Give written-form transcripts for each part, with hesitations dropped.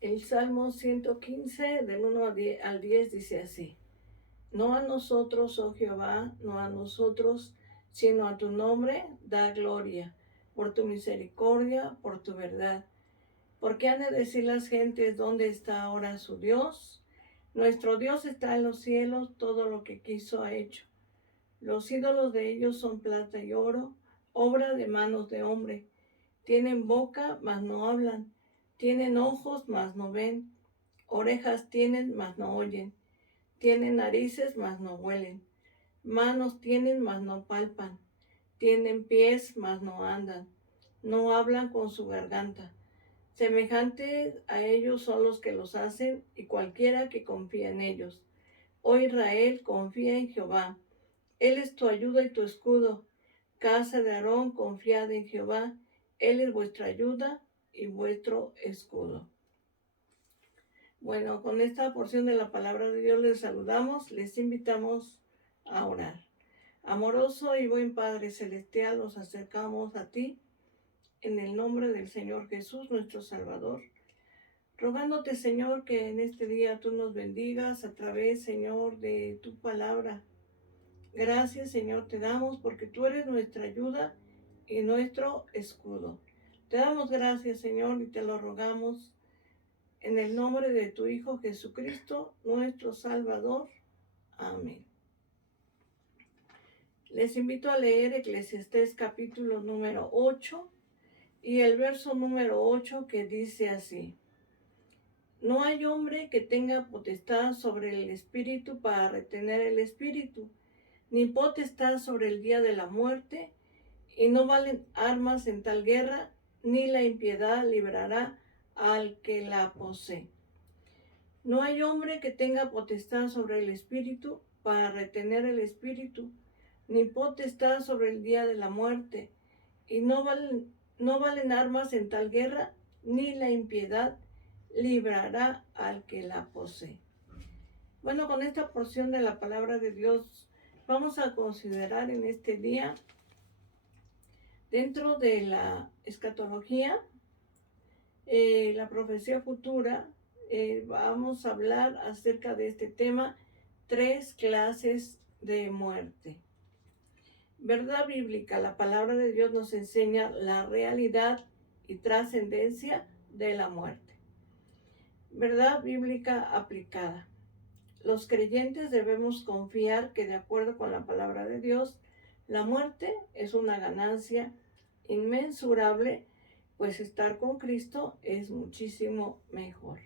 El Salmo 115, del 1 al 10, dice así: No a nosotros, oh Jehová, no a nosotros, sino a tu nombre da gloria, por tu misericordia, por tu verdad. Porque han de decir las gentes: ¿dónde está ahora su Dios? Nuestro Dios está en los cielos, todo lo que quiso ha hecho. Los ídolos de ellos son plata y oro, obra de manos de hombre. Tienen boca, mas no hablan. Tienen ojos, mas no ven. Orejas tienen, mas no oyen. Tienen narices, mas no huelen. Manos tienen, mas no palpan. Tienen pies, mas no andan. No hablan con su garganta. Semejantes a ellos son los que los hacen, y cualquiera que confía en ellos. Oh Israel, confía en Jehová. Él es tu ayuda y tu escudo. Casa de Aarón, confiad en Jehová. Él es vuestra ayuda y vuestro escudo. Bueno, con esta porción de la palabra de Dios les saludamos, les invitamos a orar. Amoroso y buen Padre Celestial, nos acercamos a ti en el nombre del Señor Jesús, nuestro Salvador, rogándote, Señor, que en este día tú nos bendigas a través, Señor, de tu palabra. Gracias, Señor, te damos porque tú eres nuestra ayuda y nuestro escudo. Te damos gracias, Señor, y te lo rogamos en el nombre de tu Hijo Jesucristo, nuestro Salvador. Amén. Les invito a leer Eclesiastés capítulo número 8 y el verso número 8, que dice así: No hay hombre que tenga potestad sobre el espíritu para retener el espíritu, ni potestad sobre el día de la muerte, y no valen armas en tal guerra, ni la impiedad librará al que la posee. No hay hombre que tenga potestad sobre el espíritu para retener el espíritu, ni potestad sobre el día de la muerte, y no valen armas en tal guerra, ni la impiedad librará al que la posee. Bueno, con esta porción de la palabra de Dios vamos a considerar en este día, dentro de la escatología, la profecía futura, vamos a hablar acerca de este tema: 3 clases de muerte. Verdad bíblica: la palabra de Dios nos enseña la realidad y trascendencia de la muerte. Verdad bíblica aplicada: los creyentes debemos confiar que, de acuerdo con la palabra de Dios, la muerte es una ganancia inmensurable, pues estar con Cristo es muchísimo mejor.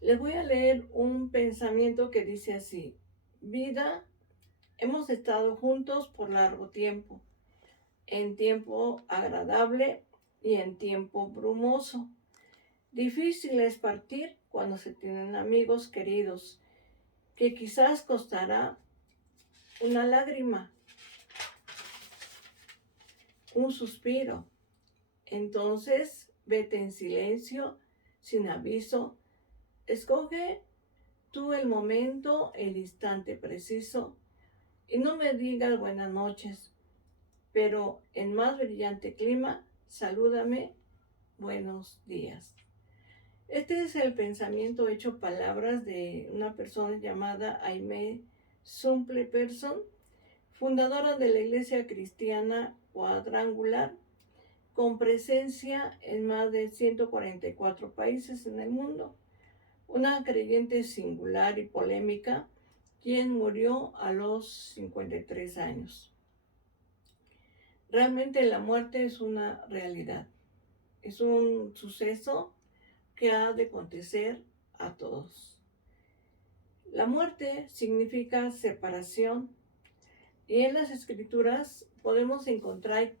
Les voy a leer un pensamiento que dice así: vida, hemos estado juntos por largo tiempo, en tiempo agradable y en tiempo brumoso. Difícil es partir cuando se tienen amigos queridos, que quizás costará una lágrima, un suspiro. Entonces, vete en silencio, sin aviso. Escoge tú el momento, el instante preciso, y no me digas buenas noches, pero en más brillante clima, salúdame: buenos días. Este es el pensamiento hecho palabras de una persona llamada Aimee Semple Person, fundadora de la Iglesia Cristiana Cuadrangular, con presencia en más de 144 países en el mundo. Una creyente singular y polémica, quien murió a los 53 años. Realmente la muerte es una realidad, es un suceso que ha de acontecer a todos. La muerte significa separación, y en las Escrituras podemos encontrar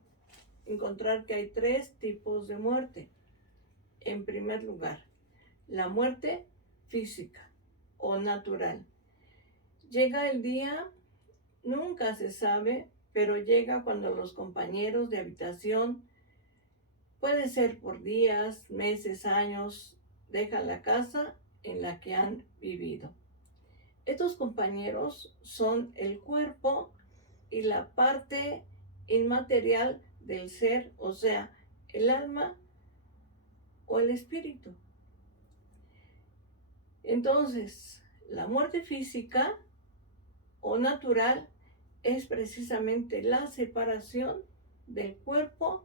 que hay 3 tipos de muerte. En primer lugar, la muerte física o natural. Llega el día, nunca se sabe, pero llega cuando los compañeros de habitación, puede ser por días, meses, años, dejan la casa en la que han vivido. Estos compañeros son el cuerpo y la parte inmaterial del ser, o sea, el alma o el espíritu. Entonces, la muerte física o natural es precisamente la separación del cuerpo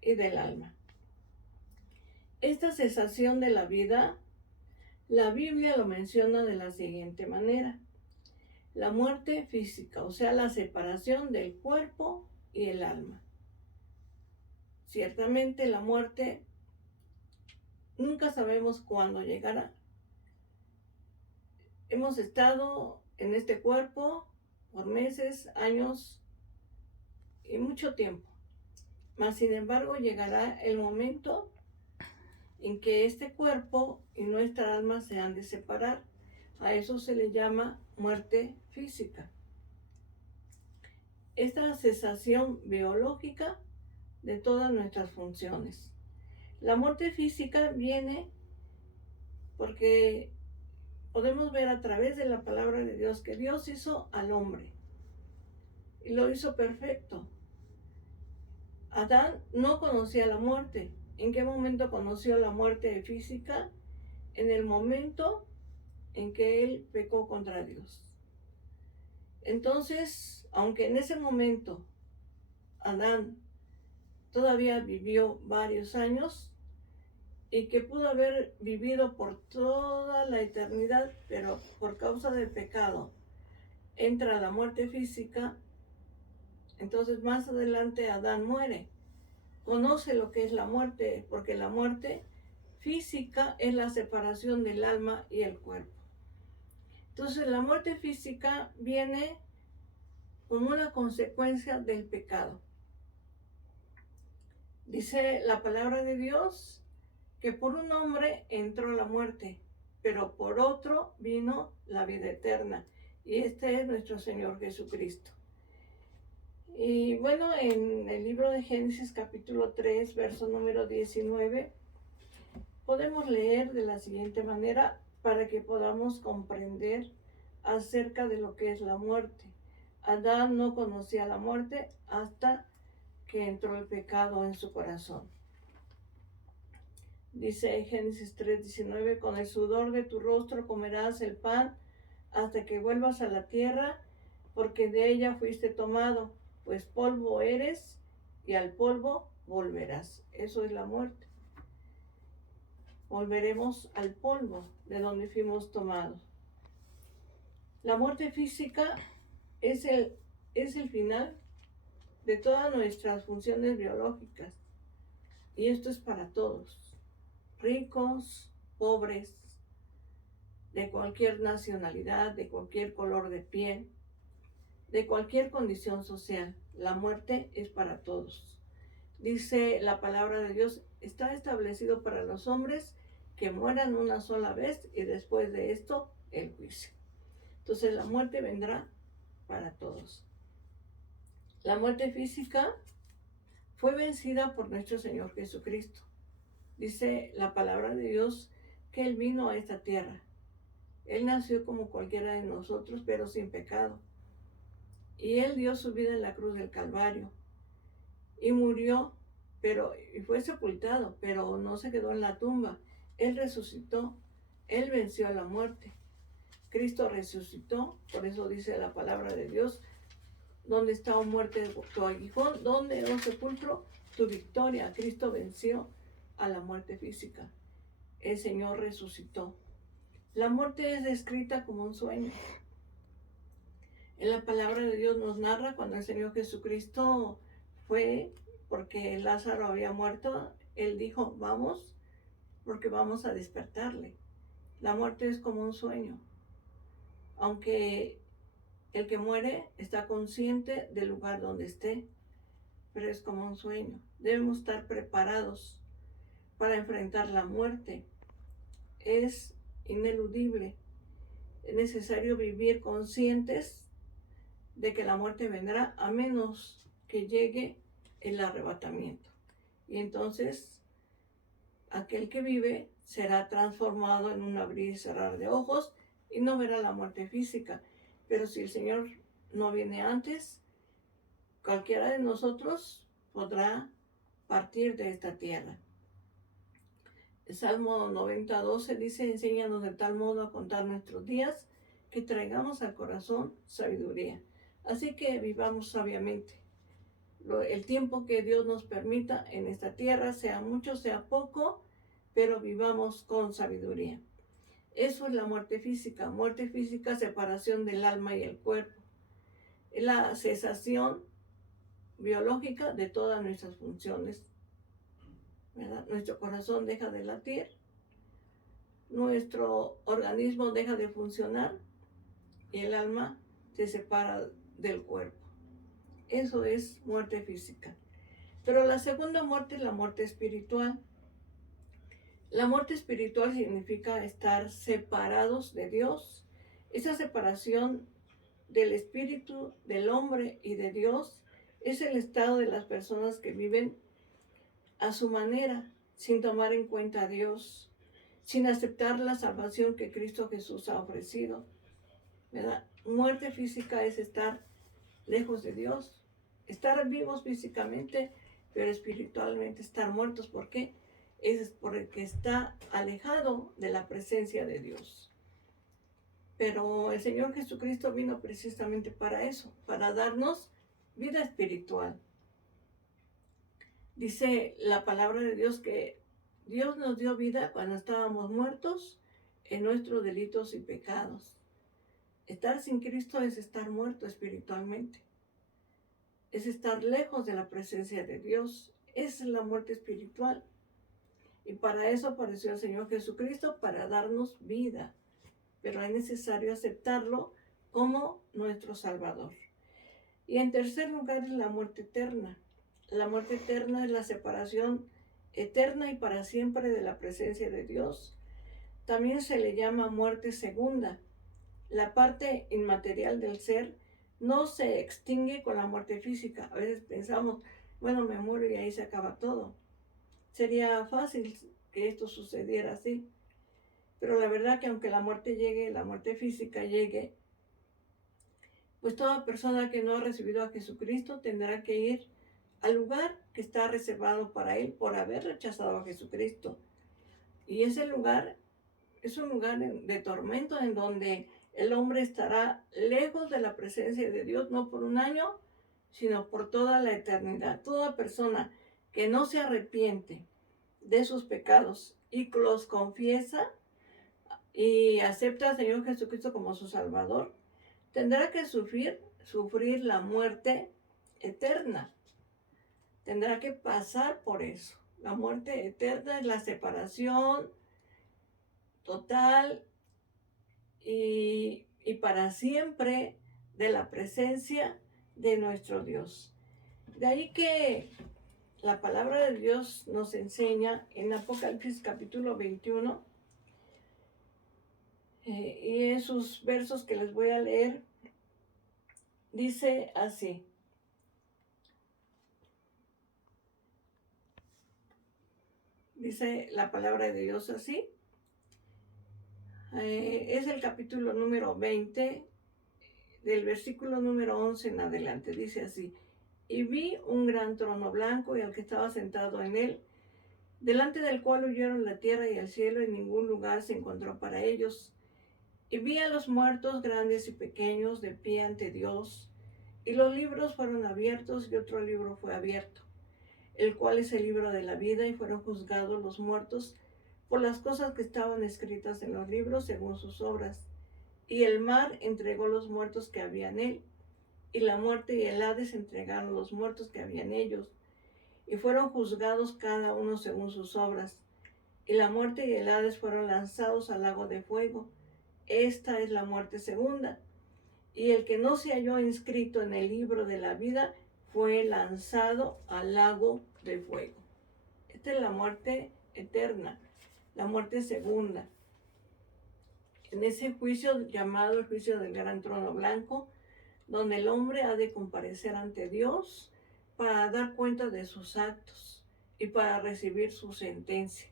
y del alma. Esta cesación de la vida, la Biblia lo menciona de la siguiente manera: la muerte física, o sea, la separación del cuerpo y el alma. Ciertamente la muerte nunca sabemos cuándo llegará. Hemos estado en este cuerpo por meses, años y mucho tiempo. Mas, sin embargo, llegará el momento en que este cuerpo y nuestra alma se han de separar. A eso se le llama muerte física. Esta cesación biológica de todas nuestras funciones. La muerte física viene porque podemos ver a través de la palabra de Dios que Dios hizo al hombre y lo hizo perfecto. Adán no conocía la muerte. ¿En qué momento conoció la muerte física? En el momento en que él pecó contra Dios. Entonces, aunque en ese momento Adán todavía vivió varios años y que pudo haber vivido por toda la eternidad, pero por causa del pecado entra la muerte física, entonces más adelante Adán muere. Conoce lo que es la muerte, porque la muerte física es la separación del alma y el cuerpo. Entonces la muerte física viene como una consecuencia del pecado. Dice la palabra de Dios que por un hombre entró la muerte, pero por otro vino la vida eterna. Y este es nuestro Señor Jesucristo. Y bueno, en el libro de Génesis capítulo 3, verso número 19, podemos leer de la siguiente manera para que podamos comprender acerca de lo que es la muerte. Adán no conocía la muerte hasta que entró el pecado en su corazón. Dice Génesis 3:19, con el sudor de tu rostro comerás el pan hasta que vuelvas a la tierra, porque de ella fuiste tomado, pues polvo eres y al polvo volverás. Eso es la muerte. Volveremos al polvo de donde fuimos tomados. La muerte física es el final de todas nuestras funciones biológicas. Y esto es para todos, ricos, pobres, de cualquier nacionalidad, de cualquier color de piel, de cualquier condición social. La muerte es para todos. Dice la palabra de Dios, está establecido para los hombres que mueran una sola vez y después de esto el juicio. Entonces la muerte vendrá para todos. La muerte física fue vencida por nuestro Señor Jesucristo. Dice la palabra de Dios que Él vino a esta tierra. Él nació como cualquiera de nosotros, pero sin pecado. Y Él dio su vida en la cruz del Calvario. Y murió, y fue sepultado, pero no se quedó en la tumba. Él resucitó. Él venció a la muerte. Cristo resucitó, por eso dice la palabra de Dios, donde está, oh muerte, tu aguijón, donde, oh sepulcro, tu victoria. Cristo venció a la muerte física. El Señor resucitó. La muerte es descrita como un sueño. En la palabra de Dios nos narra cuando el Señor Jesucristo fue, porque Lázaro había muerto, Él dijo, vamos, porque vamos a despertarle. La muerte es como un sueño. Aunque el que muere está consciente del lugar donde esté, pero es como un sueño. Debemos estar preparados para enfrentar la muerte. Es ineludible. Es necesario vivir conscientes de que la muerte vendrá a menos que llegue el arrebatamiento. Y entonces aquel que vive será transformado en un abrir y cerrar de ojos y no verá la muerte física. Pero si el Señor no viene antes, cualquiera de nosotros podrá partir de esta tierra. El Salmo 90:12 dice, enséñanos de tal modo a contar nuestros días que traigamos al corazón sabiduría. Así que vivamos sabiamente. El tiempo que Dios nos permita en esta tierra, sea mucho, sea poco, pero vivamos con sabiduría. Eso es la muerte física. Muerte física, separación del alma y el cuerpo. Es la cesación biológica de todas nuestras funciones, ¿verdad? Nuestro corazón deja de latir, nuestro organismo deja de funcionar y el alma se separa del cuerpo. Eso es muerte física. Pero la segunda muerte es la muerte espiritual. La muerte espiritual significa estar separados de Dios. Esa separación del espíritu, del hombre y de Dios es el estado de las personas que viven a su manera, sin tomar en cuenta a Dios, sin aceptar la salvación que Cristo Jesús ha ofrecido, ¿verdad? Muerte física es estar lejos de Dios, estar vivos físicamente, pero espiritualmente estar muertos. ¿Por qué? Es porque está alejado de la presencia de Dios. Pero el Señor Jesucristo vino precisamente para eso, para darnos vida espiritual. Dice la palabra de Dios que Dios nos dio vida cuando estábamos muertos en nuestros delitos y pecados. Estar sin Cristo es estar muerto espiritualmente. Es estar lejos de la presencia de Dios. Esa es la muerte espiritual. Y para eso apareció el Señor Jesucristo, para darnos vida. Pero es necesario aceptarlo como nuestro Salvador. Y en tercer lugar es la muerte eterna. La muerte eterna es la separación eterna y para siempre de la presencia de Dios. También se le llama muerte segunda. La parte inmaterial del ser no se extingue con la muerte física. A veces pensamos, bueno, me muero y ahí se acaba todo. Sería fácil que esto sucediera así. Pero la verdad que aunque la muerte llegue, la muerte física llegue, pues toda persona que no ha recibido a Jesucristo tendrá que ir al lugar que está reservado para él por haber rechazado a Jesucristo. Y ese lugar es un lugar de tormento en donde el hombre estará lejos de la presencia de Dios, no por un año, sino por toda la eternidad. Toda persona que no se arrepiente de sus pecados y los confiesa y acepta al Señor Jesucristo como su Salvador, tendrá que sufrir la muerte eterna. Tendrá que pasar por eso. La muerte eterna es la separación total y para siempre de la presencia de nuestro Dios. De ahí que la palabra de Dios nos enseña en Apocalipsis capítulo 21, y esos versos que les voy a leer, dice así. Dice la palabra de Dios así. Es el capítulo número 20, del versículo número 11 en adelante. Dice así. Y vi un gran trono blanco y al que estaba sentado en él, delante del cual huyeron la tierra y el cielo, y ningún lugar se encontró para ellos. Y vi a los muertos, grandes y pequeños, de pie ante Dios, y los libros fueron abiertos, y otro libro fue abierto, el cual es el libro de la vida, y fueron juzgados los muertos por las cosas que estaban escritas en los libros según sus obras. Y el mar entregó los muertos que había en él, y la muerte y el Hades entregaron los muertos que había en ellos, y fueron juzgados cada uno según sus obras. Y la muerte y el Hades fueron lanzados al lago de fuego. Esta es la muerte segunda. Y el que no se halló inscrito en el libro de la vida fue lanzado al lago de fuego. Esta es la muerte eterna, la muerte segunda. En ese juicio llamado el juicio del gran trono blanco, donde el hombre ha de comparecer ante Dios para dar cuenta de sus actos y para recibir su sentencia,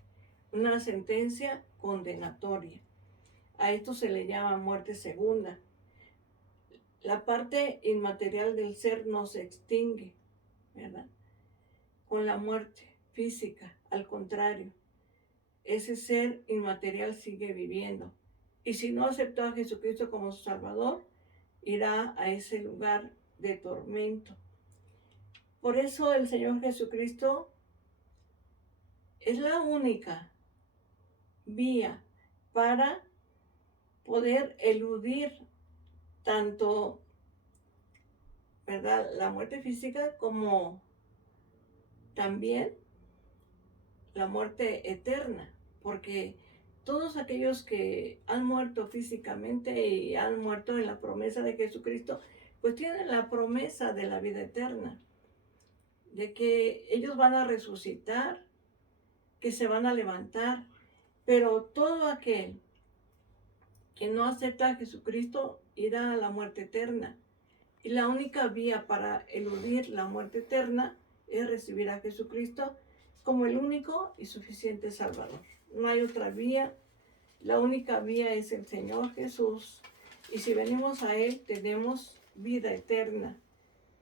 una sentencia condenatoria. A esto se le llama muerte segunda. La parte inmaterial del ser no se extingue, ¿verdad?, con la muerte física. Al contrario, ese ser inmaterial sigue viviendo. Y si no aceptó a Jesucristo como su Salvador, irá a ese lugar de tormento. Por eso el Señor Jesucristo es la única vía para poder eludir tanto, ¿verdad?, la muerte física como también la muerte eterna, porque todos aquellos que han muerto físicamente y han muerto en la promesa de Jesucristo, pues tienen la promesa de la vida eterna, de que ellos van a resucitar, que se van a levantar, pero todo aquel que no acepta a Jesucristo irá a la muerte eterna. Y la única vía para eludir la muerte eterna es recibir a Jesucristo como el único y suficiente Salvador. No hay otra vía. La única vía es el Señor Jesús. Y si venimos a Él, tenemos vida eterna.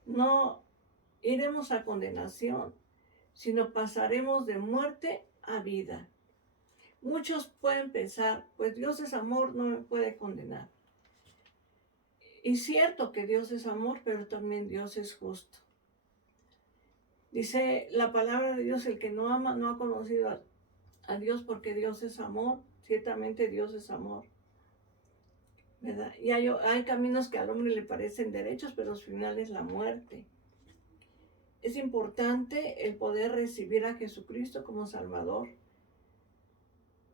No iremos a condenación, sino pasaremos de muerte a vida. Muchos pueden pensar, pues Dios es amor, no me puede condenar. Y cierto que Dios es amor, pero también Dios es justo. Dice la palabra de Dios, el que no ama no ha conocido a Dios, porque Dios es amor. Ciertamente Dios es amor, ¿verdad? Y hay caminos que al hombre le parecen derechos, pero su final es la muerte. Es importante el poder recibir a Jesucristo como Salvador.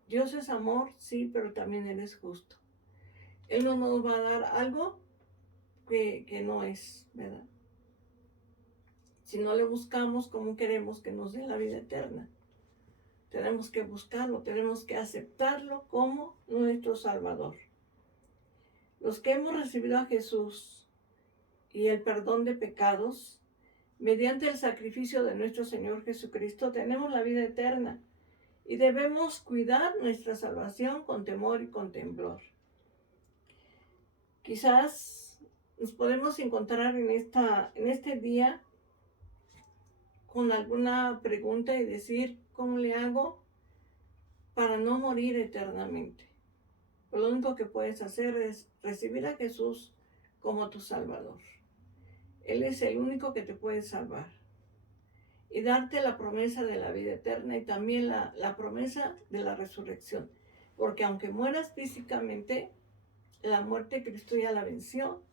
Dios es amor, sí, pero también Él es justo. Él no nos va a dar algo que no es, ¿verdad? Si no le buscamos como queremos que nos dé la vida eterna. Tenemos que buscarlo, tenemos que aceptarlo como nuestro Salvador. Los que hemos recibido a Jesús y el perdón de pecados, mediante el sacrificio de nuestro Señor Jesucristo, tenemos la vida eterna y debemos cuidar nuestra salvación con temor y con temblor. Quizás nos podemos encontrar en este día con alguna pregunta y decir, ¿cómo le hago para no morir eternamente? Pues lo único que puedes hacer es recibir a Jesús como tu Salvador. Él es el único que te puede salvar. Y darte la promesa de la vida eterna y también la promesa de la resurrección. Porque aunque mueras físicamente, la muerte Cristo ya la venció.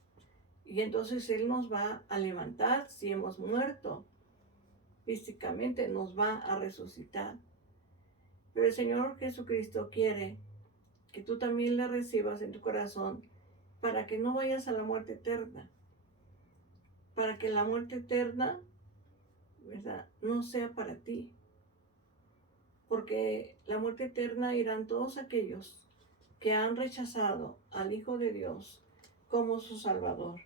Y entonces Él nos va a levantar si hemos muerto físicamente, nos va a resucitar. Pero el Señor Jesucristo quiere que tú también le recibas en tu corazón para que no vayas a la muerte eterna. Para que la muerte eterna, ¿verdad?, no sea para ti. Porque la muerte eterna irán todos aquellos que han rechazado al Hijo de Dios como su Salvador.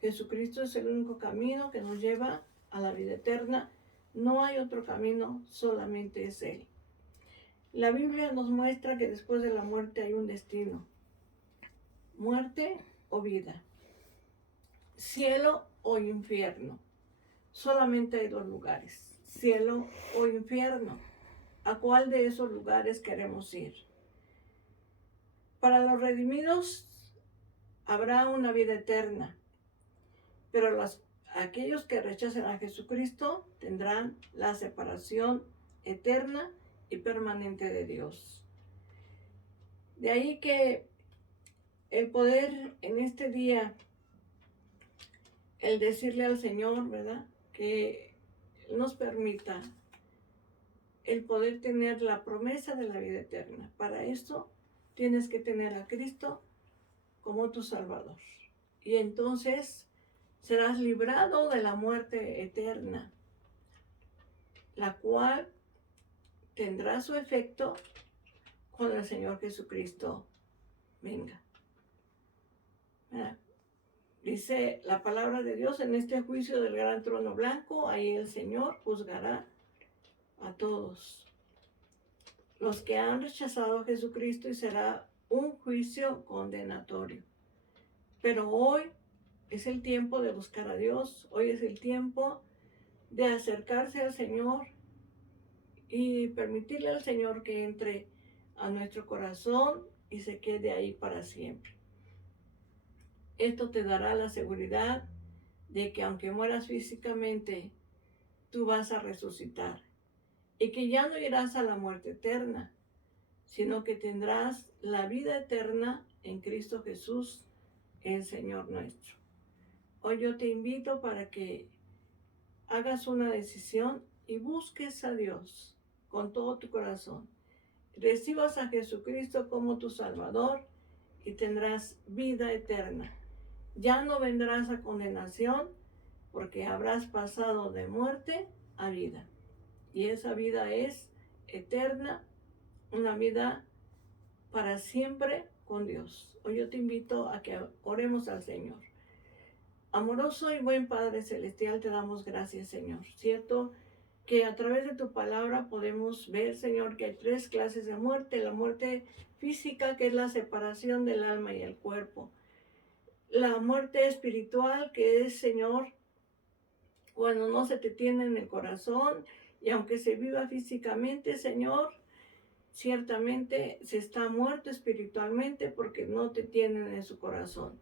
Jesucristo es el único camino que nos lleva a la vida eterna. No hay otro camino, solamente es Él. La Biblia nos muestra que después de la muerte hay un destino. Muerte o vida. Cielo o infierno. Solamente hay dos lugares. Cielo o infierno. ¿A cuál de esos lugares queremos ir? Para los redimidos habrá una vida eterna. Pero aquellos que rechacen a Jesucristo tendrán la separación eterna y permanente de Dios. De ahí que el poder en este día, el decirle al Señor, ¿verdad?, que nos permita el poder tener la promesa de la vida eterna. Para esto tienes que tener a Cristo como tu Salvador. Y entonces serás librado de la muerte eterna, la cual tendrá su efecto cuando el Señor Jesucristo venga. Dice la palabra de Dios, en este juicio del gran trono blanco, ahí el Señor juzgará a todos los que han rechazado a Jesucristo y será un juicio condenatorio. Pero hoy es el tiempo de buscar a Dios, hoy es el tiempo de acercarse al Señor y permitirle al Señor que entre a nuestro corazón y se quede ahí para siempre. Esto te dará la seguridad de que aunque mueras físicamente, tú vas a resucitar y que ya no irás a la muerte eterna, sino que tendrás la vida eterna en Cristo Jesús, el Señor nuestro. Hoy yo te invito para que hagas una decisión y busques a Dios con todo tu corazón. Recibas a Jesucristo como tu Salvador y tendrás vida eterna. Ya no vendrás a condenación porque habrás pasado de muerte a vida. Y esa vida es eterna, una vida para siempre con Dios. Hoy yo te invito a que oremos al Señor. Amoroso y buen Padre Celestial, te damos gracias, Señor. Cierto que a través de tu palabra podemos ver, Señor, que hay 3 clases de muerte. La muerte física, que es la separación del alma y el cuerpo. La muerte espiritual, que es, Señor, cuando no se te tiene en el corazón y aunque se viva físicamente, Señor, ciertamente se está muerto espiritualmente porque no te tienen en su corazón.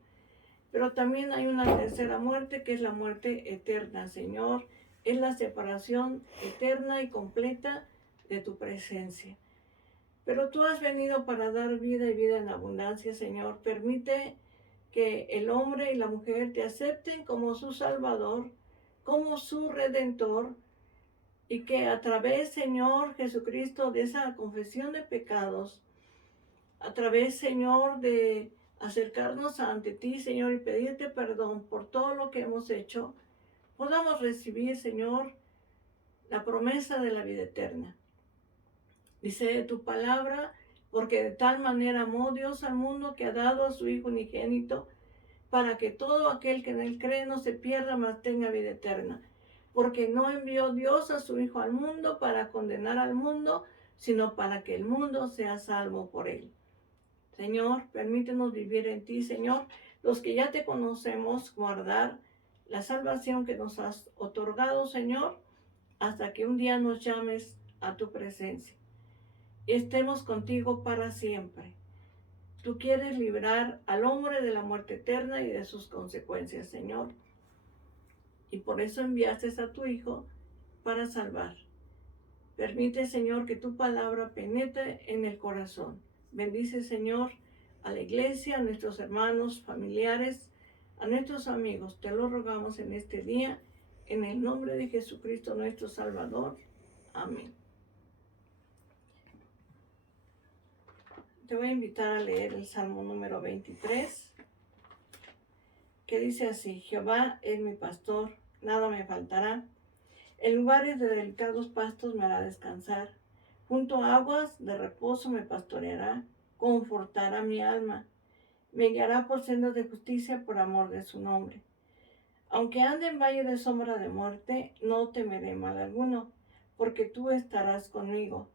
Pero también hay una tercera muerte, que es la muerte eterna, Señor. Es la separación eterna y completa de tu presencia. Pero tú has venido para dar vida y vida en abundancia, Señor. Permite que el hombre y la mujer te acepten como su Salvador, como su Redentor, y que a través, Señor Jesucristo, de esa confesión de pecados, a través, Señor, de acercarnos ante ti, Señor, y pedirte perdón por todo lo que hemos hecho, podamos recibir, Señor, la promesa de la vida eterna. Dice tu palabra, porque de tal manera amó Dios al mundo que ha dado a su Hijo unigénito, para que todo aquel que en él cree no se pierda, mas tenga vida eterna. Porque no envió Dios a su Hijo al mundo para condenar al mundo, sino para que el mundo sea salvo por él. Señor, permítenos vivir en ti, Señor, los que ya te conocemos, guardar la salvación que nos has otorgado, Señor, hasta que un día nos llames a tu presencia. Y estemos contigo para siempre. Tú quieres librar al hombre de la muerte eterna y de sus consecuencias, Señor. Y por eso enviaste a tu Hijo para salvar. Permite, Señor, que tu palabra penetre en el corazón. Bendice, Señor, a la iglesia, a nuestros hermanos, familiares, a nuestros amigos. Te lo rogamos en este día, en el nombre de Jesucristo nuestro Salvador. Amén. Te voy a invitar a leer el Salmo número 23, que dice así: Jehová es mi pastor, nada me faltará. En lugares de delicados pastos me hará descansar. Junto a aguas de reposo me pastoreará, confortará mi alma. Me guiará por sendas de justicia por amor de su nombre. Aunque ande en valle de sombra de muerte, no temeré mal alguno, porque tú estarás conmigo.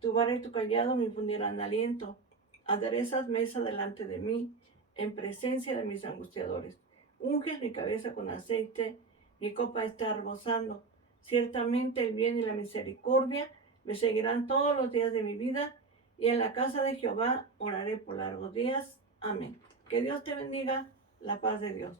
Tu vara y tu cayado me infundirán aliento. Aderezas mesa delante de mí, en presencia de mis angustiadores. Unges mi cabeza con aceite, mi copa está rebosando. Ciertamente el bien y la misericordia me seguirán todos los días de mi vida, y en la casa de Jehová oraré por largos días. Amén. Que Dios te bendiga, la paz de Dios.